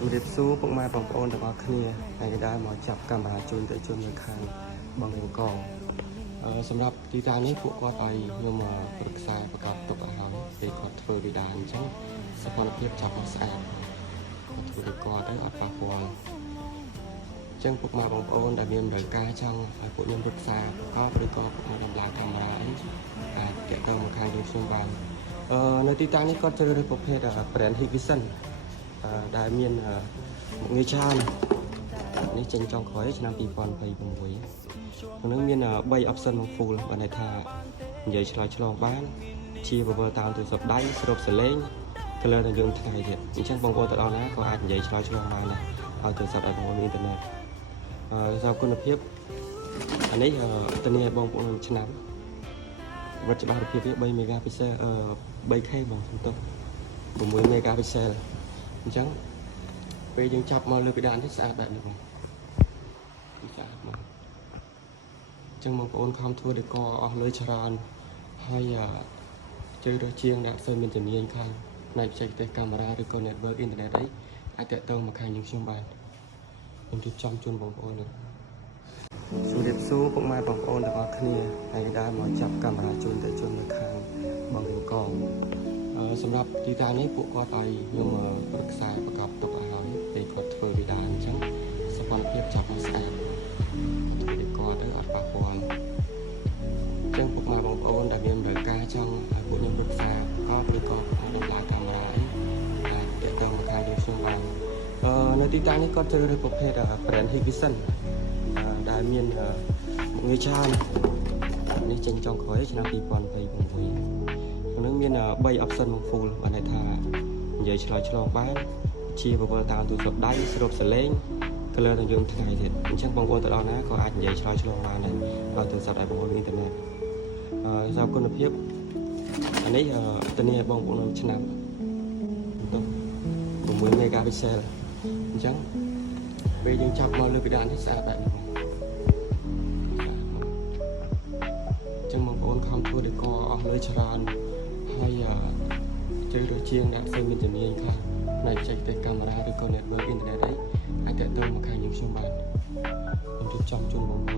ជំរាបសួរពុកម៉ែបងប្អូនទាំងអស់គ្នាហើយដែលមកចាប់កាមេរ៉ាជូនទៅជូននៅខាងបងរៀងកងសម្រាប់ទីតាំងនេះពួកគាត់ឲ្យខ្ញុំប្រឹក្សាប្រកបទុកឲ្យហើយពេលគាត់ធ្វើវីដេអូអញ្ចឹងសកម្មភាពចាប់អត់ស្អាតធ្វើឲ្យគាត់ទៅអត់ប៉ះពាល់អញ្ចឹងពុកម៉ែបងប្អូនដែលមានតម្រូវការចង់ឲ្យពួកខ្ញុំប្រឹក្សាប្រកបឬក៏ពួកខ្ញុំដំឡើងកាមេរ៉ាអីអាចទាក់ទងមកខាងយើងខ្ញុំបាននៅទីតាំងនេះគាត់ជ្រើសរើសប្រភេទ brand Hikvision ដែលមានមុខងារច្រើននេះចេញចុងក្រោយឆ្នាំ2026ក្នុងមាន3 option មក full បើន័យថានិយាយឆ្លើយឆ្លងបានជាបបតាមទូរស័ព្ទដៃស្រូបសលេង color ទៅយើងថ្ងៃទៀតអញ្ចឹងបងប្អូនទៅដល់ណាក៏អាចនិយាយឆ្លើយឆ្លងបានដែរឲ្យទូរស័ព្ទឲ្យបងប្អូនមានអ៊ីនធឺណិតសម្រាប់គុណភាពអានេះធានាឲ្យបងប្អូនឆ្នាំវត្តច្បាស់ភាពវា3 megapixel 3K បងសំទុះ6 megapixel អញ្ចឹងពេលយើងចាប់មកលើពីដាននេះស្អាតបែបនេះបងស្អាតមកអញ្ចឹងបងប្អូនខំធ្វើដេកអស់លុយច្រើនហើយជឿរកជាងដាក់សូវមានជំនាញខាងផ្នែកបច្ចេកទេសកាមេរ៉ាឬក៏ network អ៊ីនធឺណិតអីអាចតាក់ទងមកខាងយើងខ្ញុំបានខ្ញុំរៀបចំជូនបងប្អូននេះជំរាបសួរពុកម៉ែបងប្អូនទាំងអស់គ្នាហើយដែលមកចាប់កាមេរ៉ាជូនទៅជូននៅខាងបងរៀងកងសម្រាប់ទីតាំងនេះពួកគាត់ឲ្យខ្ញុំប្រឹក្សាប្រកបទុកឲ្យហើយពេលគាត់ធ្វើវីដេអូអញ្ចឹងសកម្មភាពចាប់ឲ្យស្អាតធ្វើឲ្យគាត់ទៅអត់ប៉ះពាល់អញ្ចឹងពុកម៉ែបងប្អូនដែលមានតម្រូវការចង់ឲ្យពួកខ្ញុំប្រឹក្សាប្រកបឬក៏ដំឡើងកាមេរ៉ាអីអាចទាក់ទងមកខាងយើងខ្ញុំបាននៅទីតាំងនេះគាត់ជ្រើសរើសប្រភេទ brand Hikvision ដែលមានមុខងារច្រើននេះចេញចុងក្រោយឆ្នាំ2026ក្នុងមាន3 option មក full បើន័យថានិយាយឆ្លើយឆ្លងបានជាបបតាមទូរស័ព្ទដៃស្រូបសលេង color ទៅយើងថ្ងៃទៀតអញ្ចឹងបងប្អូនទៅដល់ណាក៏អាចនិយាយឆ្លើយឆ្លងបានដែរឲ្យទូរស័ព្ទឲ្យបងប្អូនមានអ៊ីនធឺណិតសម្រាប់គុណភាពអានេះធានាឲ្យបងប្អូនឆ្នាំទៅ6 megapixel អញ្ចឹងពេលយើងចាប់មកលើពីដាននេះស្អាតបែបនេះបងអញ្ចឹងបងប្អូនខំធ្វើដេកអស់លុយច្រើនហើយជឿរកជាងដាក់សូវមានជំនាញខ្លះផ្នែកបច្ចេកទេសកាមេរ៉ាឬក៏ network អ៊ីនធឺណិតអីអាចតាក់ទងមកខាងយើងខ្ញុំបានខ្ញុំរៀបចំជូនបងប្អូន